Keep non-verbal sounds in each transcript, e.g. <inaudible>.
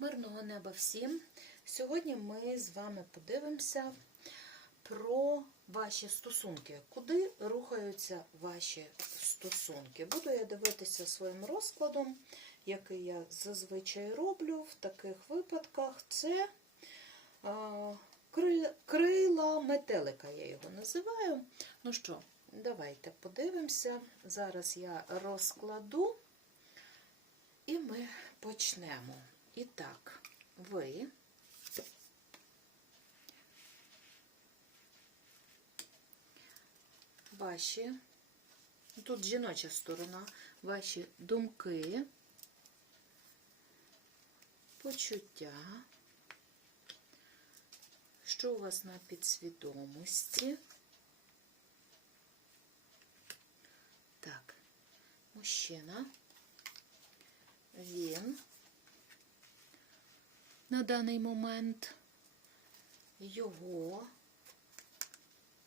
Мирного неба всім! Сьогодні ми з вами подивимося про ваші стосунки. Куди рухаються ваші стосунки? Буду я дивитися своїм розкладом, який я зазвичай роблю в таких випадках. Це крила метелика, я його називаю. Ну що, давайте подивимося. Зараз я розкладу. І ми почнемо. І так, ви. Ваші, тут жіноча сторона, ваші думки, почуття, що у вас на підсвідомості. Так, мужчина. Він на даний момент його.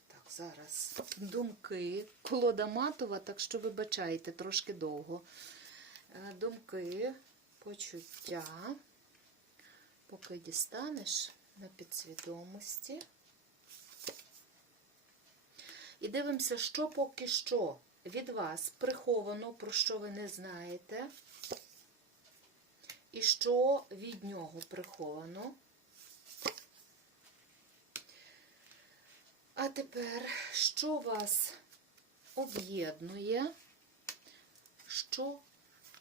Так, зараз думки. Колода матова, так що вибачайте трошки довго. Е, Думки, почуття. Поки дістанеш на підсвідомості. І дивимося, що поки що від вас приховано, про що ви не знаєте. І що від нього приховано. А тепер, що вас об'єднує, що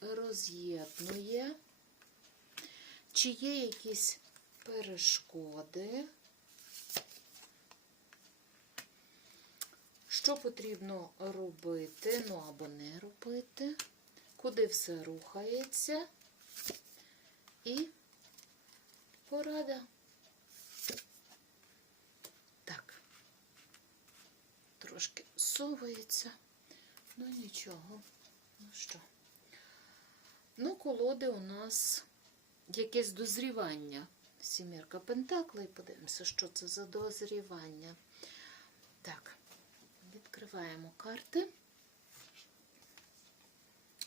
роз'єднує, чи є якісь перешкоди, що потрібно робити, ну або не робити, куди все рухається. І порада. Так. Трошки совується. Ну нічого. Ну що? Ну, колоди у нас якесь дозрівання. Сімірка Пентаклей. Подивимося, що це за дозрівання. Так, відкриваємо карти.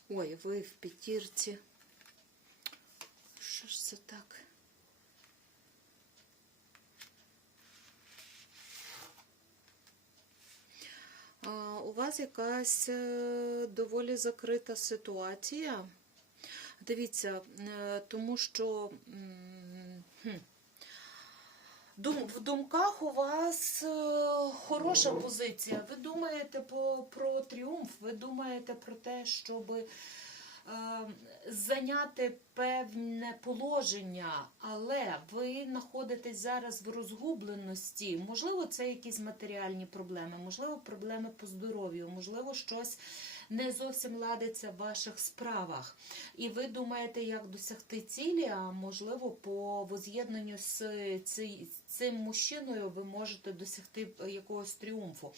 Ой, ви в п'ятірці. Що ж це так? У вас якась е, доволі закрита ситуація. Дивіться, е, тому що в думках у вас е, хороша позиція. Ви думаєте про тріумф, ви думаєте про те, щоби зайняти певне положення, але ви знаходитесь зараз в розгубленості. Можливо, це якісь матеріальні проблеми, можливо, проблеми по здоров'ю, можливо, щось не зовсім ладиться в ваших справах. І ви думаєте, як досягти цілі, а можливо, по воз'єднанню з цим мужчиною ви можете досягти якогось тріумфу.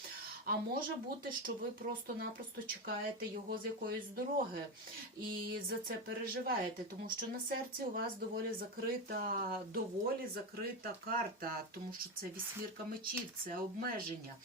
А може бути, що ви просто-напросто чекаєте його з якоїсь дороги і за це переживаєте, тому що на серці у вас доволі закрита, доволі закрита карта, тому що це вісьмірка мечів, це обмеження.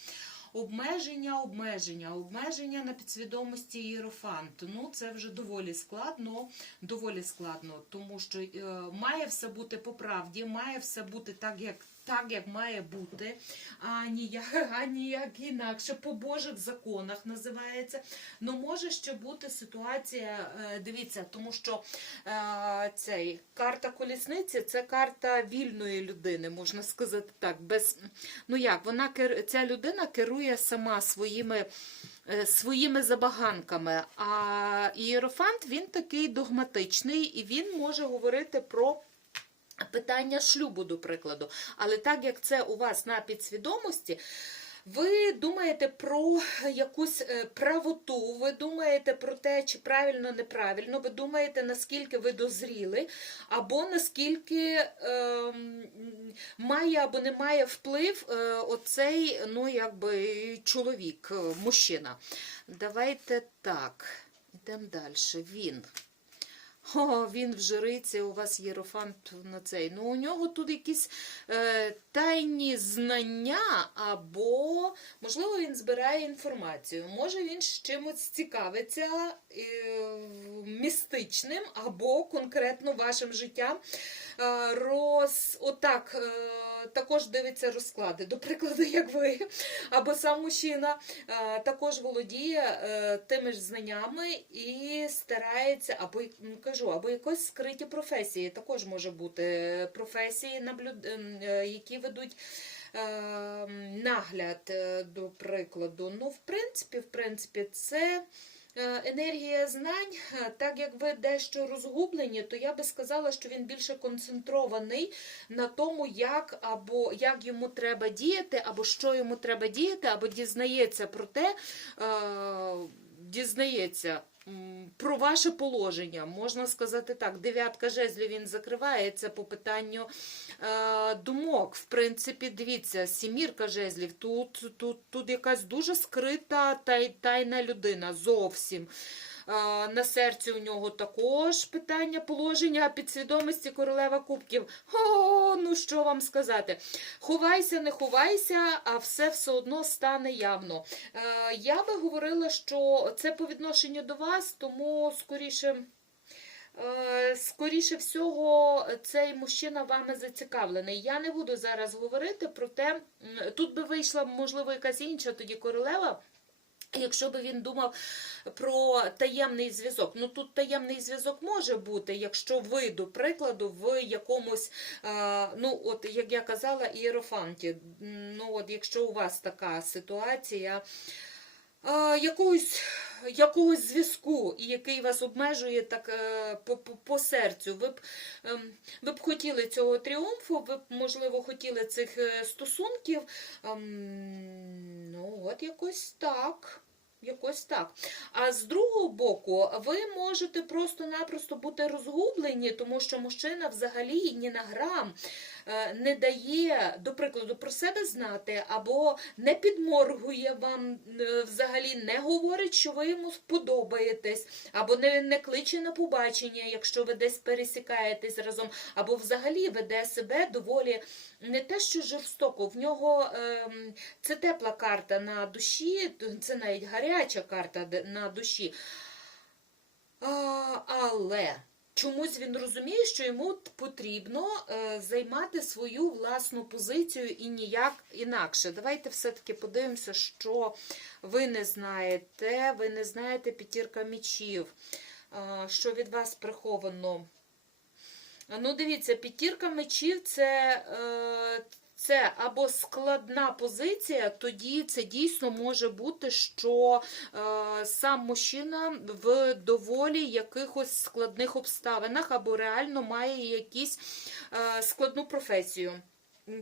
Обмеження, обмеження, обмеження на підсвідомості ієрофанту. Ну, це вже доволі складно, доволі складно, тому що е, має все бути по правді, має все бути так, як. Так, як має бути, а ніяк, <laughs> а ніяк інакше, по Божих законах називається. Ну, може ще бути ситуація, е, дивіться, тому що е, цей карта колісниці це карта вільної людини, можна сказати так. Без, ну як, вона ця людина керує сама своїми. е, Своїми забаганками. А ієрофант він такий догматичний і він може говорити про питання шлюбу, до прикладу. Але так як це у вас на підсвідомості, ви думаєте про якусь е, правоту, ви думаєте про те, чи правильно, неправильно, ви думаєте, наскільки ви дозріли, або наскільки ем, має або не має вплив е, оцей, ну, якби, чоловік, е, мужчина. Давайте так, йдемо далі. Він. О, він в жриці, у вас єрофант на цей. Ну, у нього тут якісь е, тайні знання, або, можливо, він збирає інформацію. Може, він з чимось цікавиться е, містичним, або конкретно вашим життям. е, роз, отак, е, також дивиться розклади, до прикладу, як ви, або сам мужчина е, також володіє е, тими ж знаннями і старається, або кажу, або якось скриті професії. Також може бути професії, е, які ведуть нагляд, до прикладу. Ну, в принципі, в принципі, це. Е, Енергія знань, е, так як ви дещо розгублені, то я би сказала, що він більше концентрований на тому, як або як йому треба діяти, або що йому треба діяти, або дізнається про те, е, дізнається про ваше положення. Можна сказати так, дев'ятка жезлів він закривається по питанню е, думок. В принципі, дивіться, сімірка жезлів, тут, тут, тут якась дуже скрита тай, тайна людина зовсім. На серці у нього також питання положення підсвідомості королева кубків. О, ну що вам сказати? Ховайся, не ховайся, а все все одно стане явно. Е, Я би говорила, що це по відношенню до вас, тому скоріше. Е, Скоріше всього, цей мужчина вами зацікавлений. Я не буду зараз говорити про те, тут би вийшла, можливо, якась інша тоді королева. Якщо би він думав про таємний зв'язок, ну тут таємний зв'язок може бути, якщо ви, до прикладу, в якомусь, е, ну от як я казала, ієрофанті, ну от якщо у вас така ситуація е, якогось, якогось зв'язку, який вас обмежує так е, по, по, по серцю, ви б, ем, ви б хотіли цього тріумфу, ви б, можливо, хотіли цих е, стосунків. Ем, ну, от якось так. Якось так. А з другого боку, ви можете просто-напросто бути розгублені, тому що мужчина взагалі ні на грам не дає, до прикладу, про себе знати, або не підморгує вам, е, взагалі не говорить, що ви йому сподобаєтесь, або не, не кличе на побачення, якщо ви десь пересікаєтесь разом, або взагалі веде себе доволі не те, що жорстоко. В нього ем, це тепла карта на душі, це навіть гаряча карта на душі. Але чомусь він розуміє, що йому потрібно е, займати свою власну позицію і ніяк інакше. Давайте все-таки подивимося, що ви не знаєте. Ви не знаєте п'ятірка мічів, е, що від вас приховано. Ну, дивіться, п'ятірка мечів це, е, це або складна позиція, тоді це дійсно може бути, що е, сам мужчина в доволі якихось складних обставинах або реально має якісь е, складну професію.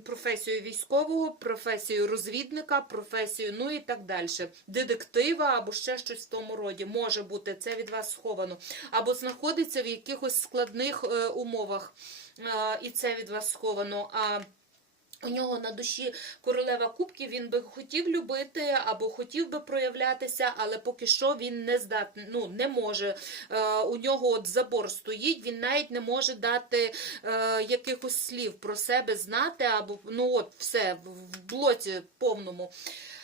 Професію військового, професію розвідника, професію, ну і так далі. Детектива або ще щось в тому роді. Може бути, це від вас сховано. Або знаходиться в якихось складних е, умовах, е, і це від вас сховано. А у нього на душі королева кубків, він би хотів любити або хотів би проявлятися, але поки що він не здатний, ну не може. Е, у нього от забор стоїть, він навіть не може дати е, якихось слів про себе знати, або ну от все в блоці повному.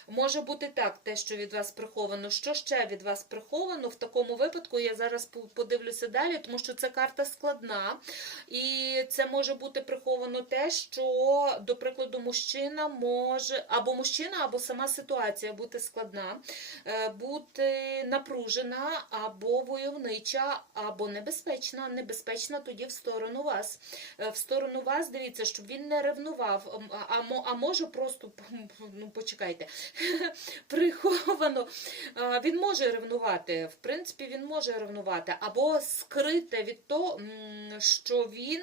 Може бути так, те, що від вас приховано. Що ще від вас приховано? В такому випадку я зараз по- подивлюся далі, тому що це карта складна, і це може бути приховано те, що, до прикладу, мужчина може, або мужчина, або сама ситуація бути складна, е, бути напружена, або войовнича, або небезпечна. Небезпечна тоді в сторону вас. Е, В сторону вас, дивіться, щоб він не ревнував, а може просто, <laughs> ну почекайте, <laughs> приховано. Він може ревнувати. В принципі, він може ревнувати. Або скрите від того, що він.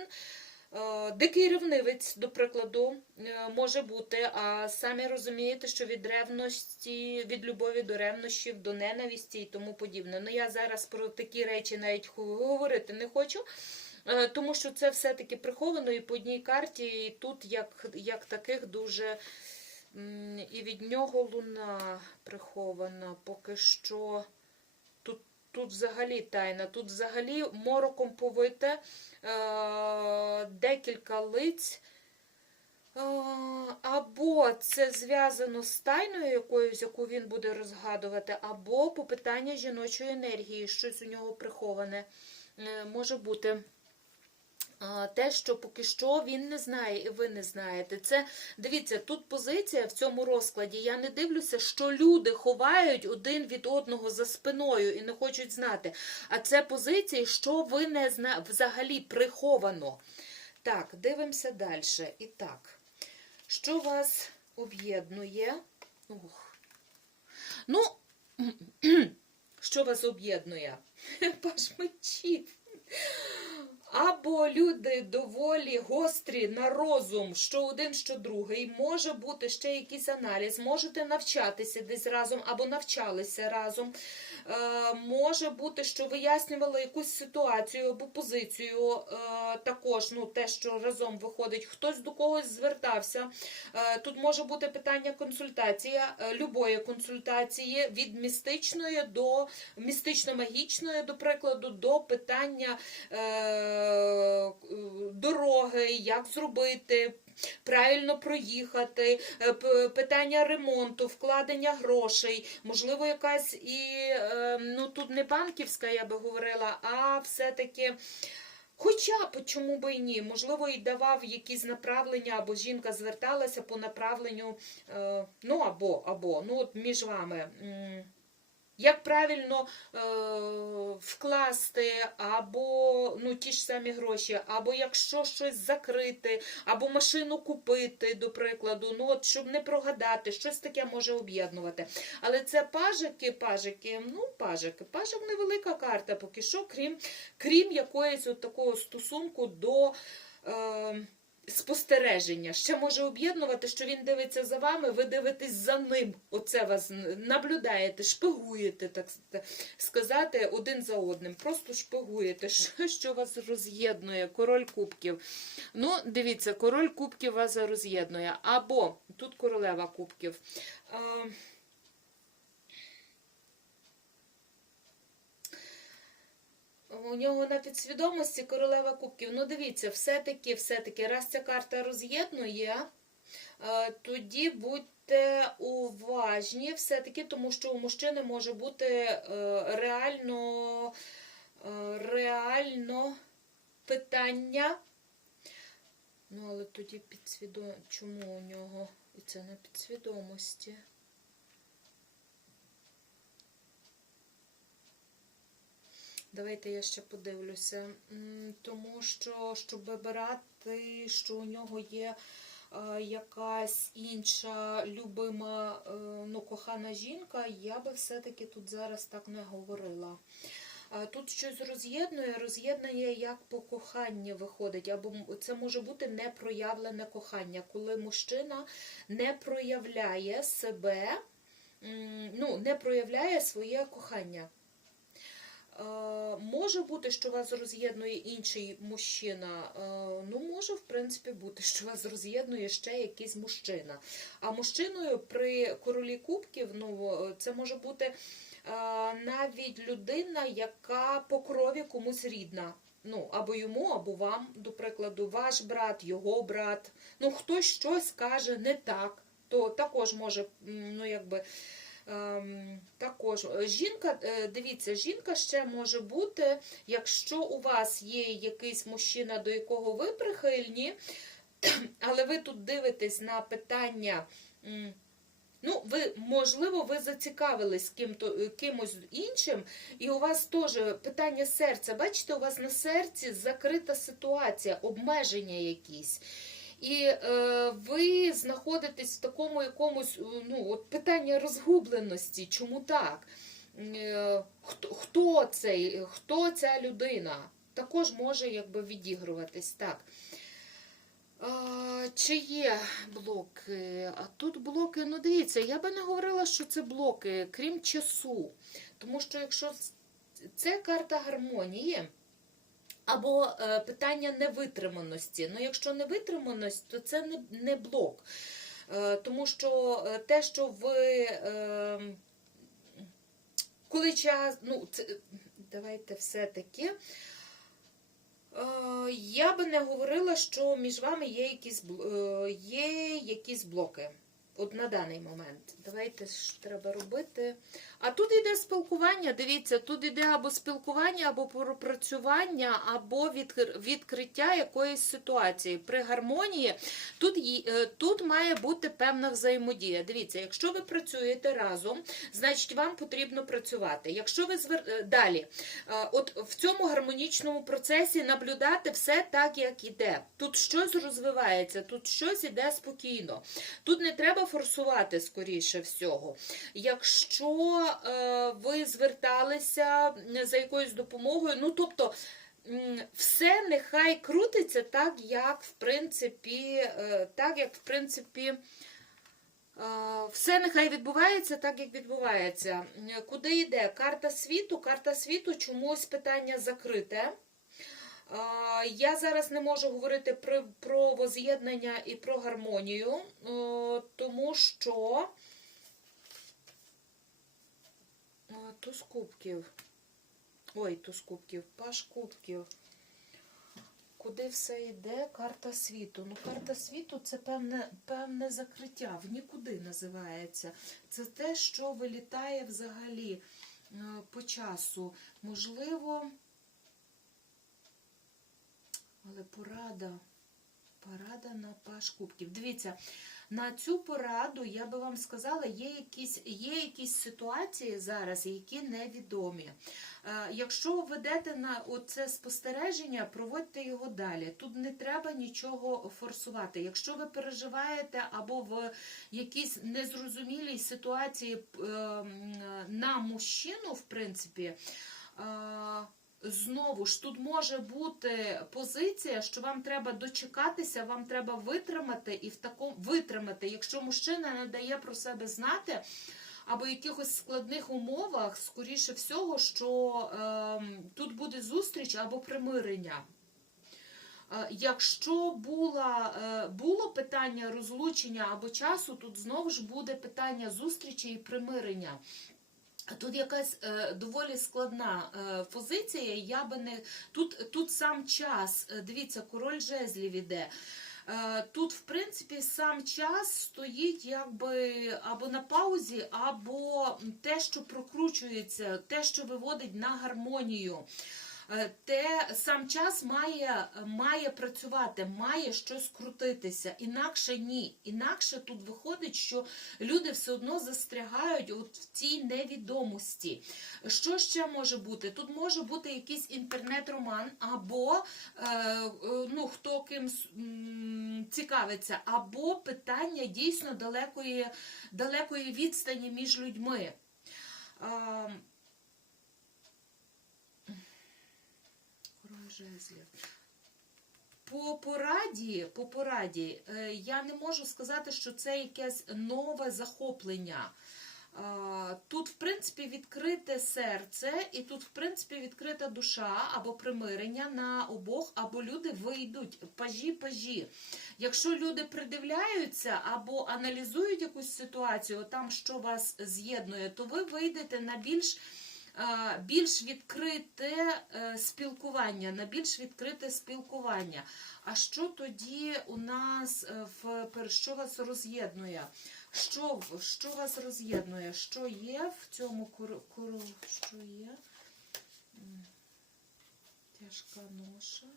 е, Дикий ревнивець, до прикладу, е, може бути, а самі розумієте, що від ревності, від любові до ревнощів, до ненависті і тому подібне. Ну я зараз про такі речі навіть говорити не хочу, е, тому що це все-таки приховано і по одній карті, і тут як, як таких дуже І від нього луна прихована. Поки що тут, тут взагалі тайна, тут взагалі мороком повите е, декілька лиць. Е, Або це зв'язано з тайною якоюсь, яку він буде розгадувати, або по питання жіночої енергії, щось у нього приховане. Е, Може бути. Те, що поки що він не знає, і ви не знаєте. Це дивіться, тут позиція в цьому розкладі. Я не дивлюся, що люди ховають один від одного за спиною і не хочуть знати. А це позиції, що ви не зна... взагалі приховано. Так, дивимося далі. І так, що вас об'єднує? Ну, <clears throat> що вас об'єднує? <laughs> Паш мечів. Або люди доволі гострі на розум, що один, що другий. Може бути ще якийсь аналіз, можете навчатися десь разом або навчалися разом. Е, може бути, що вияснювали якусь ситуацію або позицію. Е, також ну, те, що разом виходить, хтось до когось звертався. Е, тут може бути питання консультація, е, любої консультації від містичної до містично-магічної, до прикладу, до питання е, дороги, як зробити. Правильно проїхати, е, питання ремонту, вкладення грошей, можливо, якась і е, ну тут не банківська, я би говорила, а все-таки. Хоча б чому би і ні, можливо, і давав якісь направлення, або жінка зверталася по направленню, е, ну або, або, ну от між вами. Як правильно е, вкласти, або ну, ті ж самі гроші, або якщо щось закрити, або машину купити, до прикладу, ну от щоб не прогадати, щось таке може об'єднувати. Але це пажики, пажики, ну пажики, пажик невелика карта, поки що, крім, крім якоїсь от такого стосунку до. Е, Спостереження ще може об'єднувати, що він дивиться за вами, ви дивитесь за ним. Оце вас наблюдаєте, шпигуєте, так сказати, один за одним. Просто шпигуєте, що, що вас роз'єднує, король кубків. Ну, дивіться, король кубків вас роз'єднує. Або тут королева кубків. А, У нього на підсвідомості королева кубків. Ну, дивіться, все-таки, все-таки, раз ця карта роз'єднує, е, тоді будьте уважні, все-таки, тому що у мужчини може бути е, реально, е, реально питання. Ну, але тоді підсвідомо. Чому у нього? І це на підсвідомості. Давайте я ще подивлюся. Тому що, щоб вибирати, що у нього є е, якась інша любима, е, ну, кохана жінка, я би все-таки тут зараз так не говорила. Тут щось роз'єднує, роз'єднання як по коханні виходить, або це може бути непроявлене кохання, коли мужчина не проявляє себе, ну, не проявляє своє кохання. Е, Може бути, що вас роз'єднує інший мужчина. Е, Ну, може, в принципі, бути, <laughs> що вас роз'єднує ще якийсь мужчина. А мужчиною при королі кубків, ну, це може бути е, навіть людина, яка по крові комусь рідна. Ну, або йому, або вам, до прикладу, ваш брат, його брат. Ну, хтось щось каже не так, то також може, ну, якби. Ем, також е, жінка, е, дивіться, жінка ще може бути, якщо у вас є якийсь мужчина, до якого ви прихильні, <clears throat> але ви тут дивитесь на питання. Ну, ви, можливо, ви зацікавились ким-то, е, кимось іншим, і у вас теж питання серця. Бачите, у вас на серці закрита ситуація, обмеження якісь. І е, ви знаходитесь в такому якомусь е, ну, от питання розгубленості. Чому так? Е, хто, хто цей, хто ця людина? Також може якби відігруватись так. Чи є блоки? А тут блоки, ну дивіться, я би не говорила, що це блоки, крім часу. Тому що якщо це карта гармонії, або е, питання невитриманості. Ну, якщо невитриманість, то це не, не блок. Е, тому що е, те, що ви. Е, коли час, ну, це, давайте все-таки. Я би не говорила, що між вами є якісь, є якісь блоки. От на даний момент. Давайте ж треба робити. А тут йде спілкування. Дивіться, тут йде або спілкування, або пропрацювання, або відкр- відкриття якоїсь ситуації. При гармонії тут, е, тут має бути певна взаємодія. Дивіться, якщо ви працюєте разом, значить вам потрібно працювати. Якщо ви звер... е, далі, е, от в цьому гармонічному процесі наблюдати все так, як іде. Тут щось розвивається, тут щось іде спокійно. Тут не треба форсувати, скоріше всього. Якщо е, ви зверталися за якоюсь допомогою, ну тобто. Все нехай крутиться так, як в принципі, е, так, як в принципі, е, все нехай відбувається так, як відбувається. Куди йде? Карта світу. Карта світу чомусь питання закрите. Я зараз не можу говорити про, про воз'єднання і про гармонію, тому що туз кубків. Ой, туз кубків, паш кубків. Куди все йде? Карта світу. Ну, карта світу це певне, певне закриття, в нікуди називається. Це те, що вилітає взагалі е, по часу. Можливо, але порада. Порада на паш кубків. Дивіться, на цю пораду я би вам сказала, є якісь, є якісь ситуації зараз, які невідомі. Е, Якщо ведете на оце спостереження, проводьте його далі. Тут не треба нічого форсувати. Якщо ви переживаєте або в якійсь незрозумілій ситуації е, на мужчину, в принципі, е, Знову ж тут може бути позиція, що вам треба дочекатися, вам треба витримати і в такому витримати, якщо мужчина не дає про себе знати, або в якихось складних умовах, скоріше всього, що е, тут буде зустріч або примирення. Е, Якщо була, е, було питання розлучення або часу, тут знову ж буде питання зустрічі і примирення. Тут якась е, доволі складна е, позиція. Я би не тут, тут сам час. е, Дивіться, король жезлів іде. Е, Тут, в принципі, сам час стоїть якби або на паузі, або те, що прокручується, те, що виводить на гармонію. Е, Те сам час має, має працювати, має щось крутитися. Інакше ні. Інакше тут виходить, що люди все одно застрягають от в цій невідомості. Що ще може бути? Тут може бути якийсь інтернет-роман, або е, ну, хто ким цікавиться, або питання дійсно далекої, далекої відстані між людьми. А, Король жезлів. По пораді, по пораді, е, я не можу сказати, що це якесь нове захоплення. Тут, в принципі, відкрите серце, і тут, в принципі, відкрита душа або примирення на обох, або люди вийдуть пажі-пажі. Якщо люди придивляються або аналізують якусь ситуацію, там що вас з'єднує, то ви вийдете на більш більш відкрите е, спілкування, на більш відкрите спілкування. А що тоді у нас е, в що вас роз'єднує? Що, що вас роз'єднує? Що є в цьому кору? Кур, що є? Тяжка ноша.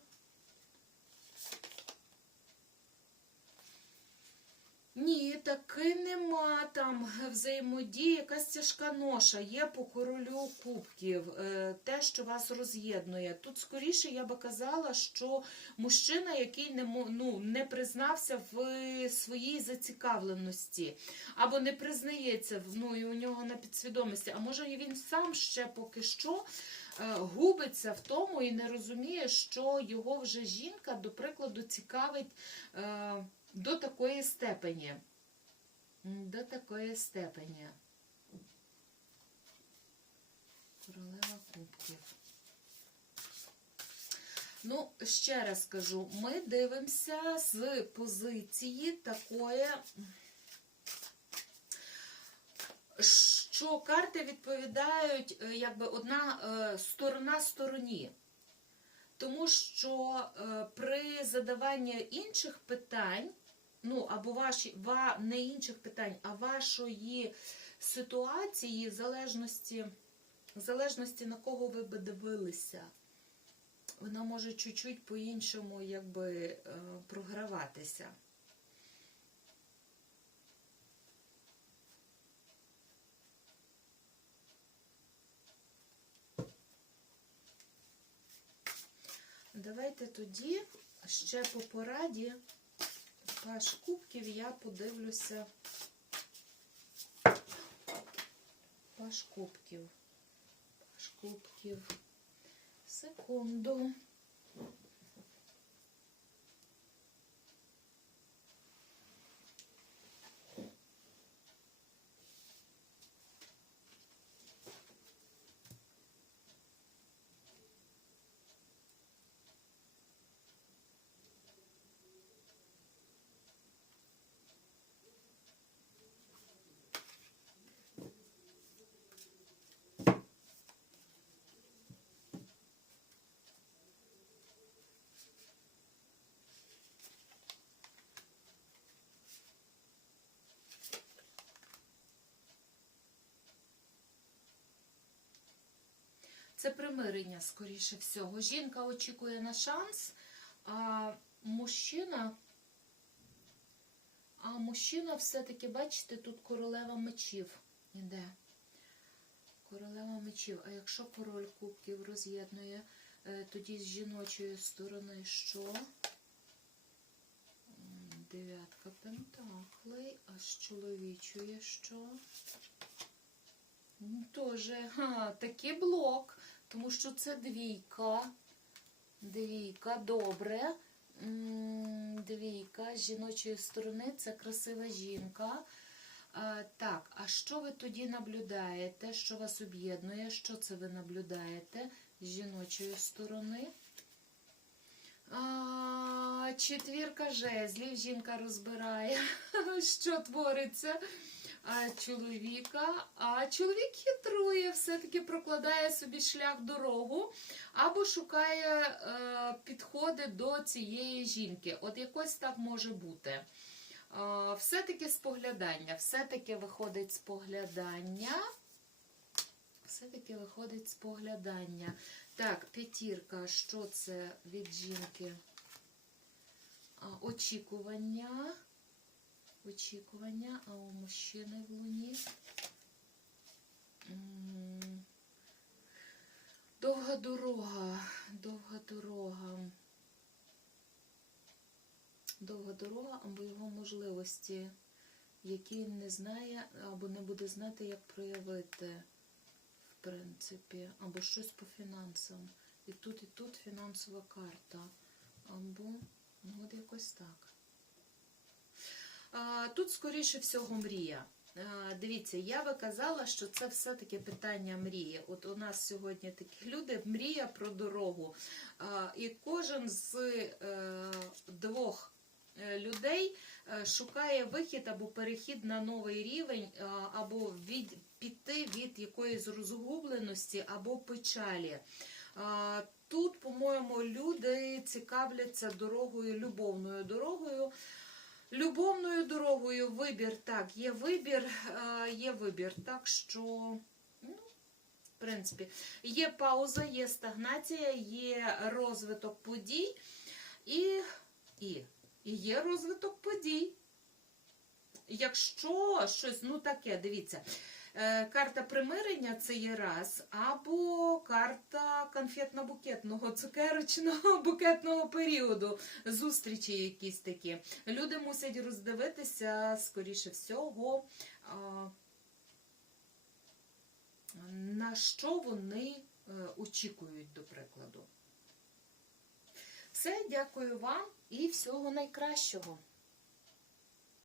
Ні, таки нема там взаємодії, якась тяжка ноша є по королю кубків, е, те, що вас роз'єднує. Тут скоріше я би казала, що мужчина, який не, ну, не признався в своїй зацікавленості, або не признається, ну, і у нього на підсвідомості, а може він сам ще поки що е, губиться в тому і не розуміє, що його вже жінка, до прикладу, цікавить. До такої степені. До такої степені. Королева кубків. Ну, ще раз кажу, ми дивимося з позиції такої, що карти відповідають, е, якби одна е, сторона стороні. Тому що е, при задаванні інших питань ну, або ваші, ва, не інших питань, а вашої ситуації, залежності, залежності на кого ви би дивилися, вона може чуть-чуть по-іншому якби е, програватися. Давайте тоді ще по пораді паш кубків я подивлюся. Паш кубків. Паш кубків. Секунду. Це примирення, скоріше всього. Жінка очікує на шанс, а мужчина. А мужчина все-таки, бачите, тут королева мечів іде. Королева мечів. А якщо король кубків роз'єднує, е, тоді з жіночої сторони що? Дев'ятка пентаклей, а з чоловічої що? Тоже, ха, такий блок, тому що це двійка. Двійка, добре. Двійка з жіночої сторони це красива жінка. Так, а що ви тоді наблюдаєте? Що вас об'єднує? Що це ви наблюдаєте з жіночої сторони? Четвірка жезлів, жінка розбирає, <laughs> що твориться. Чоловіка, а чоловік хитрує, все-таки прокладає собі шлях дорогу або шукає е, підходи до цієї жінки. От якось так може бути. Все-таки споглядання, все-таки виходить споглядання. Все-таки виходить споглядання. Так, п'ятірка, що це від жінки? Очікування. Очікування, а у мужчини в луні. Довга дорога, довга дорога. Довга дорога або його можливості, які не знає або не буде знати, як проявити, в принципі, або щось по фінансам. І тут, і тут фінансова карта. Або, ну, от якось так. Тут, скоріше всього, мрія. Дивіться, я би казала, що це все-таки питання мрії. От у нас сьогодні такі люди, мрія про дорогу. І кожен з е, двох е, людей е, шукає вихід або перехід на новий рівень, або від, піти від якоїсь розгубленості або печалі. Тут, по-моєму, люди цікавляться дорогою, любовною дорогою. Любовною дорогою вибір, так, є вибір, е, є вибір. Так що, ну, в принципі, є пауза, є стагнація, є розвиток подій і, і, і є розвиток подій. Якщо щось, ну таке, дивіться. Е, Карта примирення це є раз, або карта конфетно-букетного, цукерочного <laughs> букетного періоду, зустрічі якісь такі. Люди мусять роздивитися, скоріше всього, на що вони е, очікують, до прикладу. Все, дякую вам і всього найкращого.